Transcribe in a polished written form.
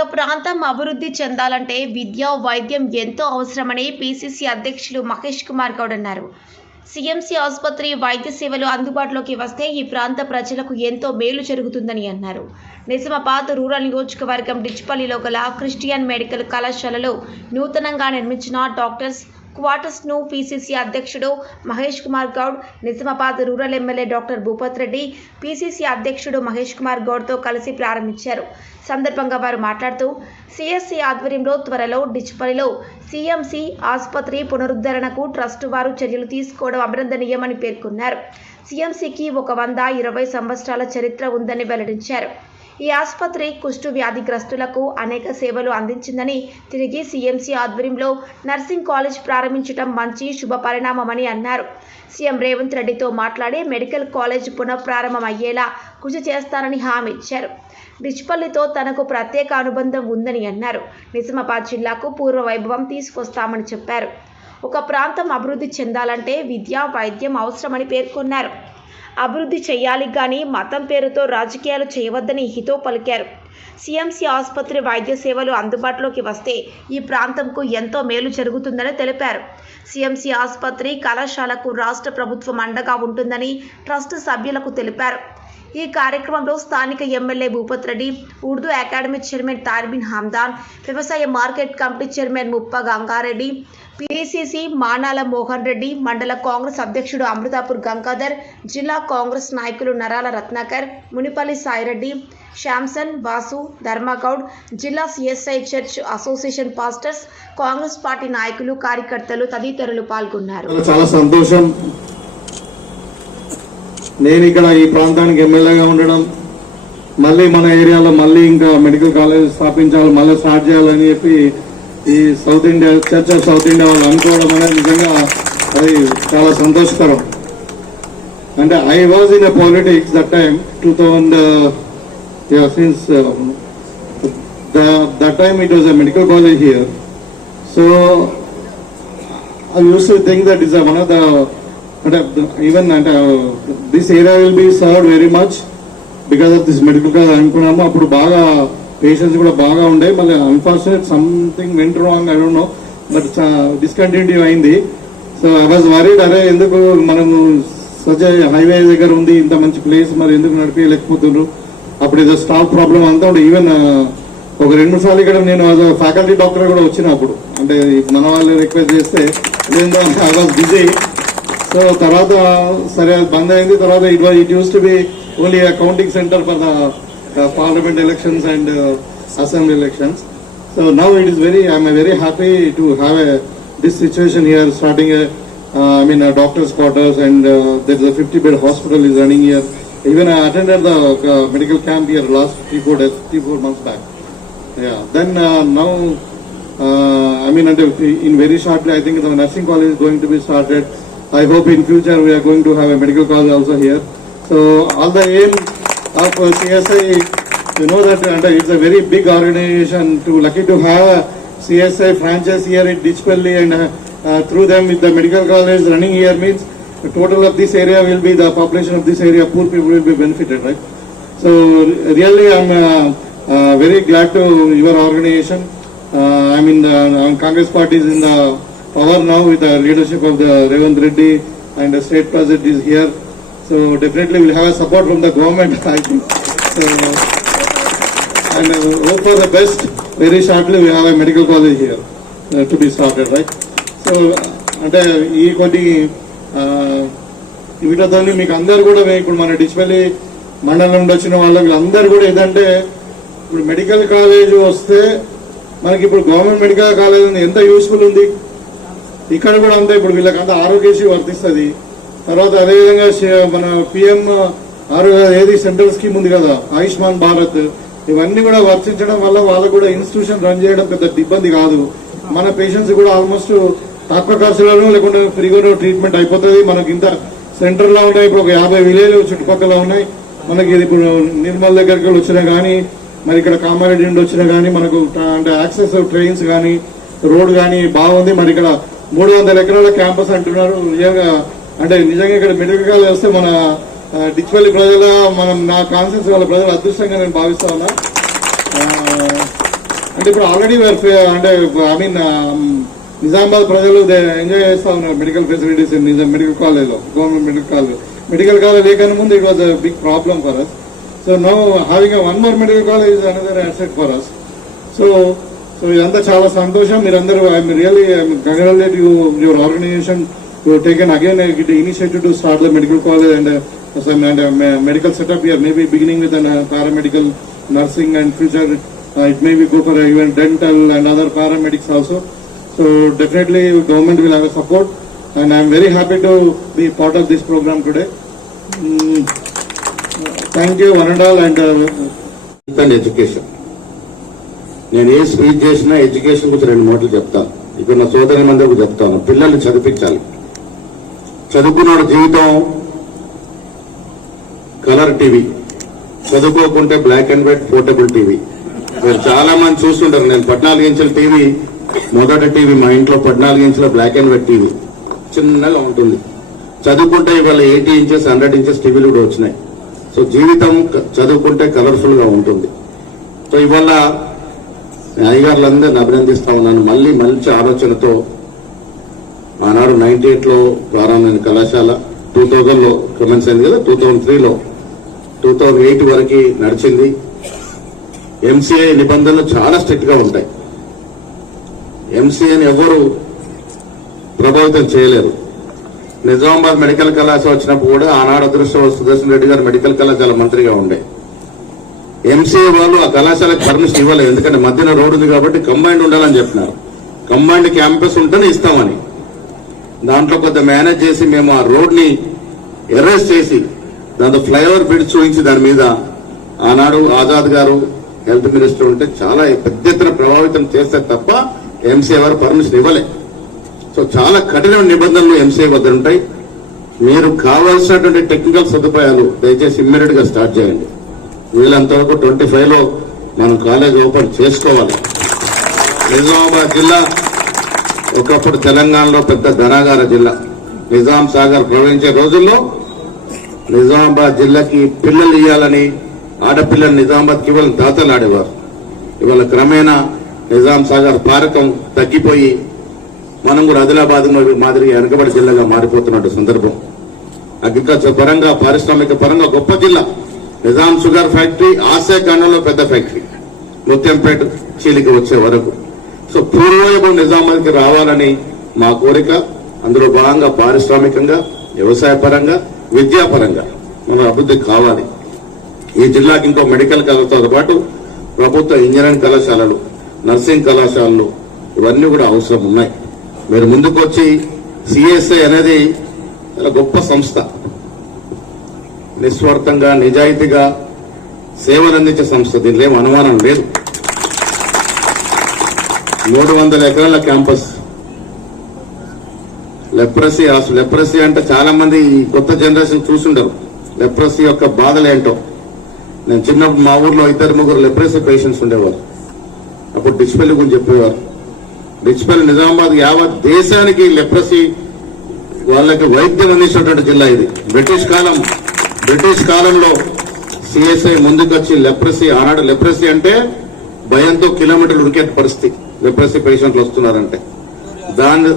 ఒక ప్రాంతం అభివృద్ధి చెందాలంటే విద్య, వైద్యం ఎంతో అవసరమని పీసీసీ అధ్యక్షులు మహేష్ కుమార్ గౌడ్ అన్నారు. సీఎంసీ ఆసుపత్రి వైద్య సేవలు అందుబాటులోకి వస్తే ఈ ప్రాంత ప్రజలకు ఎంతో మేలు జరుగుతుందని అన్నారు. నిజామాబాద్ రూరల్ నియోజకవర్గం డిచ్పల్లిలో గల క్రిస్టియన్ మెడికల్ కళాశాలలో నూతనంగా నిర్మించిన డాక్టర్స్ క్వార్టర్స్ ను పీసీసీ అధ్యక్షుడు Mahesh Kumar Goud, Nizamabad rural MLA doctor Bhupath Reddy PCC అధ్యక్షుడు మహేష్ కుమార్ గౌడ్తో కలిసి ప్రారంభించారు. సందర్భంగా వారు మాట్లాడుతూ సిఎస్సి ఆధ్వర్యంలో త్వరలో డిచ్పల్లిలో సీఎంసీ ఆసుపత్రి పునరుద్ధరణకు ట్రస్ట్ వారు చర్యలు తీసుకోవడం అభినందనీయమని పేర్కొన్నారు. సీఎంసీకి 120 సంవత్సరాల చరిత్ర ఉందని వెల్లడించారు. ఈ ఆసుపత్రి కుష్టు వ్యాధిగ్రస్తులకు అనేక సేవలు అందించిందని, తిరిగి సీఎంసీ ఆధ్వర్యంలో నర్సింగ్ కాలేజ్ ప్రారంభించడం మంచి శుభ పరిణామమని అన్నారు. సీఎం రేవంత్ రెడ్డితో మాట్లాడి మెడికల్ కాలేజ్ పునఃప్రారంభం అయ్యేలా కృషి చేస్తానని హామీ ఇచ్చారు. డిచ్పల్లితో తనకు ప్రత్యేక అనుబంధం ఉందని అన్నారు. నిజామాబాద్ జిల్లాకు పూర్వ వైభవం తీసుకొస్తామని చెప్పారు. ఒక ప్రాంతం అభివృద్ధి చెందాలంటే విద్య, వైద్యం అవసరమని పేర్కొన్నారు. అభివృద్ధి చేయాలి కానీ మతం పేరుతో రాజకీయాలు చేయవద్దని హితో పలికారు. సీఎంసీ ఆసుపత్రి వైద్య సేవలు అందుబాటులోకి వస్తే ఈ ప్రాంతంకు ఎంతో మేలు జరుగుతుందని తెలిపారు. సీఎంసీ ఆసుపత్రి కళాశాలకు రాష్ట్ర ప్రభుత్వం అండగా ఉంటుందని ట్రస్ట్ సభ్యులకు తెలిపారు. ఈ కార్యక్రమంలో స్థానిక MLA Bhupat Reddy, Urdu academy chairman Tarbin Hamdan, వ్యవసాయ market committee chairman Muppa Gangareddy, PCC Manala Mohan Reddy, మండల కాంగ్రెస్ అధ్యక్షుడు అమృతాపూర్ గంగాధర్, జిల్లా కాంగ్రెస్ నాయకులు నరాల రత్నాకర్, మునిపల్లి సాయిరెడ్డి, శాంసన్, వాసు, ధర్మగౌడ్, జిల్లా CSI church association pastors, Congress party నాయకులు, కార్యకర్తలు తదితరులు పాల్గొన్నారు. చాలా సంతోషం. నేను ఇక్కడ ఈ ప్రాంతానికి ఎమ్మెల్యేగా ఉండడం, మళ్ళీ మన ఏరియాలో మళ్ళీ ఇంకా మెడికల్ కాలేజ్ స్థాపించాలి, మళ్ళీ స్టార్ట్ చేయాలని చెప్పి ఈ south India church of south India వాళ్ళు అనుకోవడం అనేది నిజంగా అది చాలా సంతోషకరం. అంటే I was in politics that time 2000 since that time it was a medical college here, so I used to think that is one of the even this area will be served very much because of this medical college అనుకున్నాము. అప్పుడు బాగా patients కూడా బాగా ఉండే, మళ్ళీ unfortunate something went wrong, I don't know, but discontinue అయింది. So I was worried, అరే ఎందుకు మనము సజ హైవే దగ్గర ఉంది, ఇంత మంచి ప్లేస్, మరి ఎందుకు నడిపించలేకపోతున్నారు. అప్పుడు ఏదో స్టాఫ్ ప్రాబ్లం అంతా ఉండే. ఈవెన్ ఒక 2 సార్లు ఇక్కడ నేను ఫ్యాకల్టీ డాక్టర్ కూడా వచ్చిన, అప్పుడు అంటే మన వాళ్ళు రిక్వెస్ట్ చేస్తే ఐ వాజ్ బిజీ. సో తర్వాత సరే బంద్ అయింది. తర్వాత it use to be only counting centre for the parliament elections and assembly elections. So now it is I'm very happy to have this situation here, starting doctor's quarters, and there is a 50-bed hospital is running here. Even I attended the medical camp here last 3-4 months back. Yeah. Then now, in very shortly, I think the nursing college is going to be started. I hope in future we are going to have a medical college also here. So all the aim of CSI, you know that it's a very big organization. Lucky to have a CSI franchise here in Dichpalli, and through them with the medical college running here means the total of this area will be, the population of this area, poor people will be benefited, right? So really I'm very glad to your organization. Congress party is in the power now with the leadership of the Ravindra Reddy, and the state president is here. So definitely we'll have a support from the government, I think. So, and hope for the best. Very shortly we have a medical college here to be started, right? So అంటే ఈ కొన్ని వీటితో మీకు అందరు కూడా ఇప్పుడు మన డిచ్పల్లి మండలం నుండి వచ్చిన వాళ్ళకి అందరు కూడా ఏదంటే, ఇప్పుడు మెడికల్ కాలేజ్ వస్తే మనకి ఇప్పుడు గవర్నమెంట్ మెడికల్ కాలేజ్ ఎంత యూస్ఫుల్ ఉంది. ఇక్కడ కూడా అంతా ఇప్పుడు వీళ్ళకంతా ఆరోగ్యశ్రీ వర్తిస్తుంది. తర్వాత అదేవిధంగా మన పిఎం ఏది సెంట్రల్ స్కీమ్ ఉంది కదా, ఆయుష్మాన్ భారత్, ఇవన్నీ కూడా వర్తించడం వల్ల వాళ్ళకు కూడా ఇన్స్టిట్యూషన్ రన్ చేయడం పెద్ద ఇబ్బంది కాదు. మన పేషెంట్స్ కూడా ఆల్మోస్ట్ తక్కువ ఖర్చులను లేకుండా ఫ్రీగానో ట్రీట్మెంట్ అయిపోతుంది. మనకి ఇంత సెంటర్లో ఉన్నాయి, ఇప్పుడు ఒక 50 విలేజ్ చుట్టుపక్కల ఉన్నాయి. మనకి ఇప్పుడు నిర్మల్ దగ్గరికి వచ్చినా కానీ, మరి ఇక్కడ కామారెడ్డి నుండి వచ్చినా కానీ మనకు అంటే యాక్సెస్ ట్రైన్స్ కానీ రోడ్ కానీ బాగుంది. మరి ఇక్కడ 300 ఎకరాల క్యాంపస్ అంటున్నారు. నిజంగా ఇక్కడ మెడికల్ కాలేజ్ వస్తే మన డిచ్పల్లి ప్రజల, నా కాన్సెన్స్ వాళ్ళ ప్రజల అదృష్టంగా నేను భావిస్తా ఉన్నా. అంటే ఇప్పుడు ఆల్రెడీ అంటే ఐ మీన్ నిజామాబాద్ ప్రజలు ఎంజాయ్ చేస్తా ఉన్నారు మెడికల్ ఫెసిలిటీస్ మెడికల్ కాలేజ్లో, గవర్నమెంట్ మెడికల్ కాలేజ్ లేకన్నా ముందు it was a big problem for us. So now having one more medical college is another asset for us. So ఇదంతా చాలా సంతోషం. మీరందరూ I'm really congratulate your organisation to taken again initiative to start the medical college and medical setup here, maybe beginning with a paramedical, nursing, and future it may be go for even dental and other paramedics also. So definitely government will have a support, and I am very happy to be part of this program today. Thank you one and all. And education, నేను ఏ speech చేసినా education గురించి 2 మాటలు చెప్తాను. ఇక్కడ నా సోదరి మందరికి చెప్తాను, పిల్లల్ని చదివించాలి. చదువుకున్న జీవితం కలర్ టీవీ, చదువుకోకుంటే black and white portable TV. మీరు చాలా మంది చూస్తుంటారు. నేను 14 ఇంచుల టీవీ, మొదటి టీవీ మా ఇంట్లో 14 ఇంచుల బ్లాక్ అండ్ వైట్ టీవీ చిన్నగా ఉంటుంది. చదువుకుంటే ఇవాళ 80 ఇంచెస్ 100 ఇంచెస్ టీవీలు కూడా వచ్చినాయి. సో జీవితం చదువుకుంటే కలర్ఫుల్ గా ఉంటుంది. సో ఇవాళ అయ్యగారులందరినీ అభినందిస్తా ఉన్నాను. మళ్ళీ మంచి ఆలోచనతో ఆనాడు 98లో ప్రారంభమైన కళాశాల 2000లో కమెన్స్ అయింది కదా, 2003లో 2008 వరకు నడిచింది. ఎంసీఏ నిబంధనలు చాలా స్ట్రిక్ట్ గా ఉంటాయి. ఎంసీఏని ఎవరు ప్రభావితం చేయలేరు. నిజామాబాద్ మెడికల్ కళాశాల వచ్చినప్పుడు కూడా ఆనాడు అదృష్టం సుదర్శన్ రెడ్డి గారు మెడికల్ కళాశాల మంత్రిగా ఉండే. ఎంసీఏ వాళ్ళు ఆ కళాశాలకు పర్మిషన్ ఇవ్వలేదు, ఎందుకంటే మధ్యన రోడ్డు ఉంది కాబట్టి కంబైండ్ ఉండాలని చెప్పినారు. కంబైండ్ క్యాంపస్ ఉంటేనే ఇస్తామని దాంట్లో కొంత మేనేజ్ చేసి మేము ఆ రోడ్ ని ఎరేస్ చేసి దాంతో ఫ్లైఓవర్ బ్రిడ్జ్ చూపించి దాని మీద ఆనాడు ఆజాద్ గారు హెల్త్ మినిస్టర్ ఉంటే చాలా పెద్ద ఎత్తున ప్రభావితం చేస్తే తప్ప ఎంసీఏ వారు పర్మిషన్ ఇవ్వలే. సో చాలా కఠిన నిబంధనలు ఎంసీఏ వద్ద ఉంటాయి. మీరు కావాల్సినటువంటి టెక్నికల్ సదుపాయాలు దయచేసి ఇమ్మీడియట్ గా స్టార్ట్ చేయండి. వీళ్ళంతవరకు 25లో మనం కాలేజ్ ఓపెన్ చేసుకోవాలి. నిజామాబాద్ జిల్లా ఒకప్పుడు తెలంగాణలో పెద్ద ధనాగార జిల్లా. నిజాం సాగర్ ప్రవహించే రోజుల్లో నిజామాబాద్ జిల్లాకి పిల్లలు ఇవ్వాలని ఆడపిల్లలు నిజామాబాద్కి ఇవ్వాలని తాతలు ఆడేవారు. ఇవాళ క్రమేణా నిజాం సాగర్ పారకం తగ్గిపోయి మనం కూడా ఆదిలాబాద్ మాదిరిగా వెనుకబడి జిల్లాగా మారిపోతున్న సందర్భం. అగ్రికల్చర్ పరంగా, పారిశ్రామిక పరంగా గొప్ప జిల్లా. నిజాం షుగర్ ఫ్యాక్టరీ ఆసేఖండంలో పెద్ద ఫ్యాక్టరీ, ముత్యంపేట చీలిక వచ్చే వరకు. సో పూర్వవైభవం నిజామాబాద్కి రావాలని మా కోరిక. అందులో భాగంగా పారిశ్రామికంగా, వ్యవసాయ పరంగా, విద్యాపరంగా మన అభివృద్ధి కావాలి. ఈ జిల్లాకి ఇంకో మెడికల్ కళాశాలతో పాటు ప్రభుత్వ ఇంజనీరింగ్ కళాశాలలు, నర్సింగ్ కళాశాలలు ఇవన్నీ కూడా అవసరం ఉన్నాయి. మీరు ముందుకు వచ్చి సిఎస్ఐ అనేది చాలా గొప్ప సంస్థ, నిస్వార్థంగా నిజాయితీగా సేవలు అందించే సంస్థ. దీనిలో ఏం అనుమానం లేదు. 300 ఎకరాల క్యాంపస్. లెప్రసీ అంటే చాలా మంది ఈ కొత్త జనరేషన్ చూసుండరు లెప్రసీ యొక్క బాధలేంటో. నేను చిన్నప్పుడు మా ఊర్లో 2-3 లెప్రసీ పేషెంట్స్ ఉండేవారు. అప్పుడు డిచ్పల్లి గురించి చెప్పేవారు. డిచ్పల్లి నిజామాబాద్ యావత్ దేశానికి లెప్రసీ వాళ్ళకి వైద్యం అందించినటువంటి జిల్లా ఇది. బ్రిటిష్ కాలంలో సిఎస్ఐ ముందుకొచ్చి లెప్రసీ, ఆనాడు లెప్రసీ అంటే భయంతో కిలోమీటర్లు ఉరికే పరిస్థితి. లెప్రసీ పేషెంట్లు వస్తున్నారంటే దాన్ని